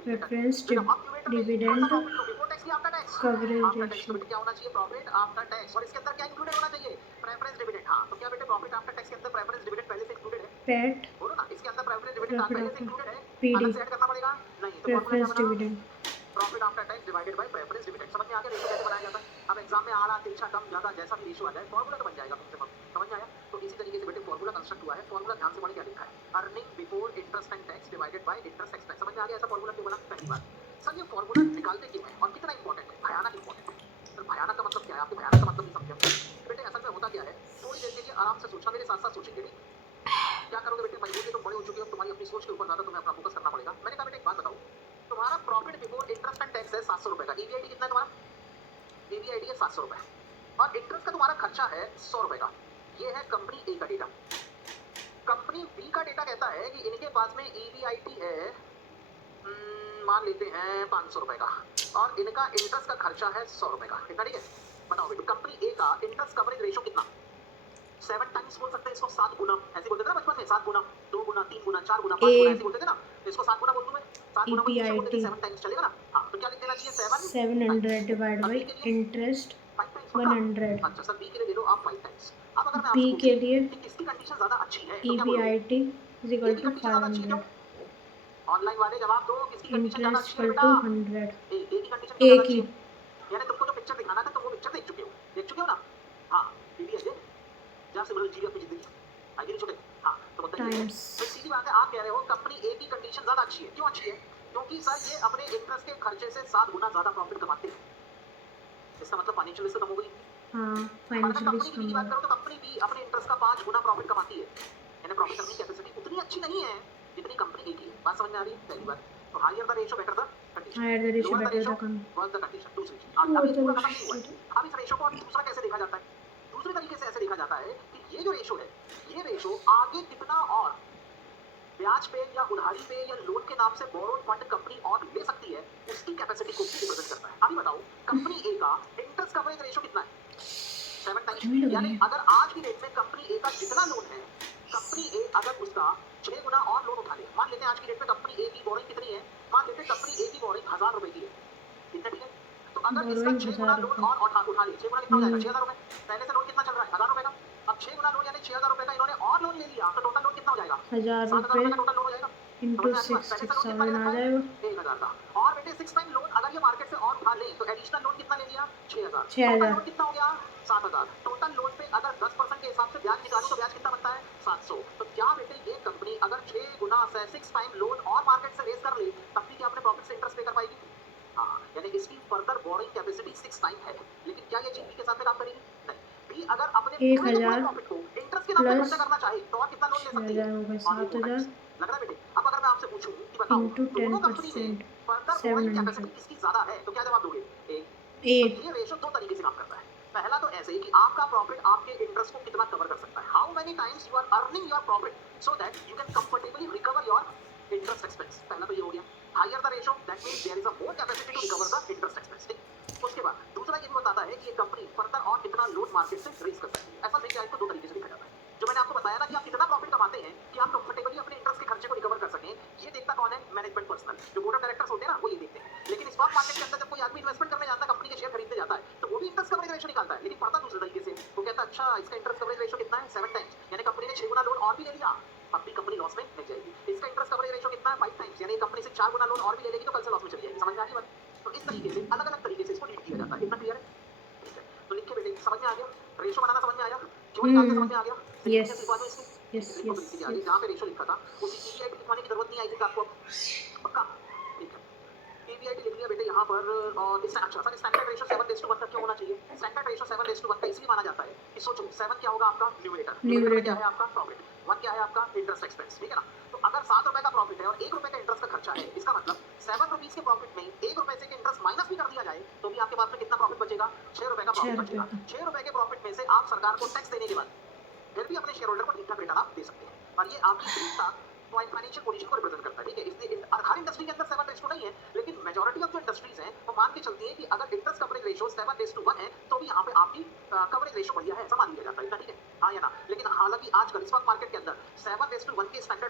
Preference dividend coverage ratio. क्या होना चाहिए? Profit after tax. और इसके अंदर क्या इंक्लूडेड होना चाहिए? Preference dividend. हाँ, तो क्या बेटे प्रॉफिट आफ्टर टैक्स के अंदर प्रेफरेंस डिविडेंड पहले से इंक्लूडेड है? पैट बोलो ना, इसके अंदर प्रेफरेंस डिविडेंड प्रॉफिट पहले से आफ्टर इंक्लूडेड है? पीडी अलग से ऐड करना पड़ेगा? नहीं। तो फॉर्मूला क्या प्रेफरेंस बना? Dividend. Profit after tax divided by preference dividend. समझ में आ गया रेशियो कैसे बनाया जाता है? अब एग्जाम में आड़ा तिरछा कम ज्यादा जैसा भी रेशियो आ जाए फॉर्मूला तो बन जाएगा कम से कम। समझ में आया? तो इसी तरीके से बेटे फॉर्मूला कंस्ट्रक्ट हुआ है। फॉर्मूला ध्यान से पढ़े क्या लिखा है? Earning before interest and tax divided by interest expense. समझ में आ गया ऐसा फॉर्मूला क्यों बना? पहली बात। सर ये फॉर्मूला निकालते क्यों है और कितना इंपॉर्टेंट है? भयानक इंपॉर्टेंट है। सर भयानक का मतलब क्या है? आपको भयानक का मतलब नहीं समझे बेटे। असल में होता क्या है, थोड़ी देर के लिए आराम से सोचना, मेरे साथ साथ सोचेंगे नहीं। क्या करोगे बेटे? मजबूरी तुम बड़े हो चुके हो, तुम्हारी अपनी सोच के ऊपर ज्यादा तुम्हें अपना फोकस करना पड़ेगा। मैंने कहा बेटे एक बात बताओ, तुम्हारा profit before interest and tax है 700 रुपए का। ईवीआईटी कितना है तुम्हारा? ईवीआईटी है 700 रुपए और इंटरेस्ट का तुम्हारा खर्चा है 100 रुपए का। ये है कंपनी ए का डेटा। कंपनी बी का डेटा कहता है कि इनके पास में ईवीआईटी है मान लेते हैं 500 रुपए का और इनका इंटरेस्ट का खर्चा है 100 रुपए का। कितना? ठीक है, बताओ बेटे कंपनी ए का इंटरेस्ट कवरेज रेशियो कितना? 7 टाइम्स बोल सकते हैं इसको, 7 गुना। ऐसे बोलते थे ना बचपन में, 7 गुना, 2 गुना, 3 गुना, 4 गुना, 5 गुना, ऐसे ए बोलते थे ना। तो इसको 7 गुना बोल दूं मैं? 7 गुना कोई रेशियो बोलते थे, ईपीआईटी 7 टाइम्स चलेगा ना? हाँ, तो क्या लिख देना चाहिए? 7 700 टाइम्स। डिवाइड और बाई बी के लिए इंटरेस्ट 5 टाइम्स पक्का? 100। अच्छा सर, बी के लिए ले लो आप 5 टाइम्स। अब अगर मैं पी आपसे के पूछूं लिए कि किसकी कंडीशन ज्यादा अच्छी है तो क्या बोलोगे? ईपीआईटी इज ए इक्वल की टू कंडीशन ज्यादा अच्छी है, 500 क्यों? ऑनलाइन वाले जवाब दो, किसकी कंडीशन ज्यादा इंटरेस्ट अच्छी है इक्वल बेटा? टू 100 ए की कंडीशन क्यों ए ज्यादा अच्छी की है? यानी तुमको जो पिक्चर दिखाना था तुम वो पिक्चर देख चुके हो ना? हाँ, बीबीएस दे जहाँ से बदल जीवी अपनी जिंदगी आगे नहीं छूटे। हाँ, तो मुद्दा ये है, टाइम्स तो सीधी बात है, आप कह रहे हो कंपनी ए की कंडीशन ज्यादा अच्छी है। क्यों अच्छी है? क्योंकि सर ये अपने इंटरेस्ट के खर्चे से 7 गुना ज्यादा प्रॉफिट कमाते हैं। इसका मतलब फाइनेंशियल रिस्क कम हो गई। हाँ और अगर फाइनेंशियल कंपनी रिस्क बी कम की बात होगा। करो तो कंपनी बी अपने इंटरेस्ट का 5 गुना प्रॉफिट कमाती है। यानी प्रॉफिट करने की कैपेसिटी उतनी अच्छी नहीं है जितनी कंपनी ए की है। बात समझ में आ रही है? पहली बात। तो higher the ratio better the condition, higher the ratio lower the better ratio the कम। Worse the condition. दूसरी चीज, वो अब ये तो पूरा खत्म नहीं हुआ है। रेशियो अब इस रेशियो को और दूसरा कैसे देखा जाता है? दूसरे तरीके से ऐसे देखा जाता है कि ये जो रेशियो है, ये रेशियो आगे कितना और ब्याज पे या उधारी पे या लोन के नाम से बोरोड फंड कंपनी और ले सकती है, उसकी कैपेसिटी को भी रिप्रेजेंट करता है। अभी बताओ कंपनी ए का इंटरेस्ट कवरेज रेशियो कितना है? 7 टाइम्स। गर्मी लग रही यानी है। अगर आज की डेट में कंपनी ए का जितना लोन है, कंपनी ए अगर उसका 6 गुना और लोन उठा ले, मान लेते हैं आज की डेट में कंपनी ए की बोरिंग कितनी है? मान लेते हैं कंपनी ए की बोरिंग 1000 रुपए की है। कितना? ठीक है, तो अगर इसका बोरोइंग 6 गुना 1000 लोन रुपये। और उठा ले, 6 गुना कितना हो जाएगा? 6000 रुपए। पहले से लोन कितना चल रहा है? 1000 रुपए का। अब 6 गुना लोन यानी 6000 रुपए का इन्होंने और लोन ले लिया, तो टोटल लोन कितना हो जाएगा? 1000 7000 रुपये रुपए का टोटल लोन हो जाएगा। समझ इंटू में आ रही बात? सिक्स पहले से लोन कितना ले 6000 रखा आ है? जाएगा 1000 का। और बेटे 6 टाइम लोन अगर ये मार्केट से और उठा ले तो एडिशनल लोन कितना ले लिया? 6000। टोटल 6000। लोन कितना हो गया? 7000। टोटल लोन पे अगर 10% के हिसाब से ब्याज निकालूं तो ब्याज कितना बनता है? 700। तो क्या बेटे ये कंपनी अगर 6 गुना से 6 टाइम लोन और मार्केट से रेज कर ले तब भी क्या अपने प्रॉफिट से इंटरेस्ट पे कर पाएगी? हाँ, यानी इसकी फर्दर बोरिंग कैपेसिटी 6 टाइम है। लेकिन क्या ये चीज बी के साथ में काम करेगी? नहीं। बी अगर अपने एक पूरे के पूरे हजार प्रॉफिट को इंटरेस्ट के नाम पे प्लस खर्चा करना चाहे तो और कितना लोन ले सकती है? 6000 हो गए ऑनली 2 7000 टाइम्स। लग रहा है बेटे? अब अगर मैं आपसे पूछूं कि बताओ इंटू दोनों कंपनी में 10% फर्दर बोरिंग 700। कैपेसिटी किसकी ज्यादा है तो क्या जवाब दोगे? ए। ए तो ये रेशियो दो तरीके से काम करता है। पहला तो ऐसे ही कि आपका प्रॉफिट आपके इंटरेस्ट को कितना कवर कर सकता है, how many times you are earning your profit so that you can comfortably recover your interest expense. पहला तो ये हो गया। Higher the ratio that means there is a more capacity to recover the interest expense. ठीक। उसके बाद दूसरा ये भी बताता है कि ये कंपनी फर्दर और कितना लोन मार्केट से रेज कर सकती है। ऐसा देखिए इसको दो तरीके से देखा जाता है। जो मैंने आपको बताया ना कि आप कितना प्रॉफिट कमाते हैं कि आप कंफर्टेबली अपने इंटरेस्ट के खर्चे को रिकवर कर सकें, ये देखता कौन है? मैनेजमेंट पर्सनल, जो बोर्ड ऑफ डायरेक्टर्स होते हैं ना, वो ये देखते हैं। लेकिन स्टॉक मार्केट के अंदर जब कोई आदमी इन्वेस्टमेंट करने जाता है, कंपनी के शेयर खरीदने जाता है, तो वो भी इंटरेस्ट कवरेज रेशियो निकालता है, लेकिन पढ़ता दूसरे तरीके से। वो कहता है अच्छा इसका इंटरेस्ट कवरेज रेशियो कितना है? 7 टाइम्स। यानी कंपनी ने 6 गुना लोन और भी ले लिया, अब भी कंपनी लॉस में नहीं जाएगी। इसका इंटरेस्ट कवरेज रेशियो कितना है? 5 टाइम्स। यानी कंपनी से 4 गुना लोन और भी ले लेगी तो कल से लॉस में चली जाएगी। समझ में आ रही बात? तो इस तरीके से अलग अलग तरीके से इसको डील किया जाता है। इतना क्लियर है? ठीक है, तो लिख के बेटे समझ में आ गया? रेशियो बनाना समझ में आया? क्यों निकालते समझ में आ गया? यस सिग्निफिकेंस लिखवा दो इसकी। यस लिखो तो यस इसी के आगे यस जहाँ पे रेशियो लिखा था उसी ईवीआईटी लिखवाने की जरूरत नहीं आई थी आपको अब। पक्का? ठीक है, ईवीआईटी लिख लिया बेटे यहाँ पर। और इस अच्छा सर स्टैंडर्ड रेशियो 7:1 का क्यों होना चाहिए? स्टैंडर्ड रेशियो 7:1 का इसलिए माना जाता है कि सोचो 7 क्या होगा आपका? न्यूमरेटर। न्यूमरेटर में क्या न्यूमरेटर है आपका? प्रॉफिट। 1 क्या है आपका? Interest expense. ठीक है ना? तो अगर 7 रुपए का प्रॉफिट है और 1 रुपए का इंटरेस्ट का खर्चा है, इसका मतलब 7 रुपीज के प्रॉफिट में 1 रुपए से इंटरेस्ट माइनस भी कर दिया जाए तो भी आपके पास में कितना प्रॉफिट बचेगा? 6 रुपए का 6 प्रॉफिट रुपये बचेगा। का 6 रुपए के प्रॉफिट में से आप सरकार को टैक्स देने के बाद फिर भी अपने शेयर होल्डर को ठीक ठाक रिटर्न आप दे सकते हैं। और ये आपकी ठीक ठाक फाइनेंशियल पोजीशन को रिप्रेजेंट करता है। ठीक है, इसलिए हर इंडस्ट्री के अंदर 7:1 नहीं है, लेकिन मेजॉरिटी ऑफ जो इंडस्ट्रीज हैं वो मान के चलती है कि अगर इंटरेस्ट कवरेज रेशियो 7:1 है तो भी यहाँ पे आपकी कवरेज रेशियो बढ़िया है, ऐसा मान लिया जाता है। इतना ठीक है? हाँ या ना? लेकिन हालांकि आजकल स्टॉक मार्केट के अंदर 7:1 के स्टैंडर्ड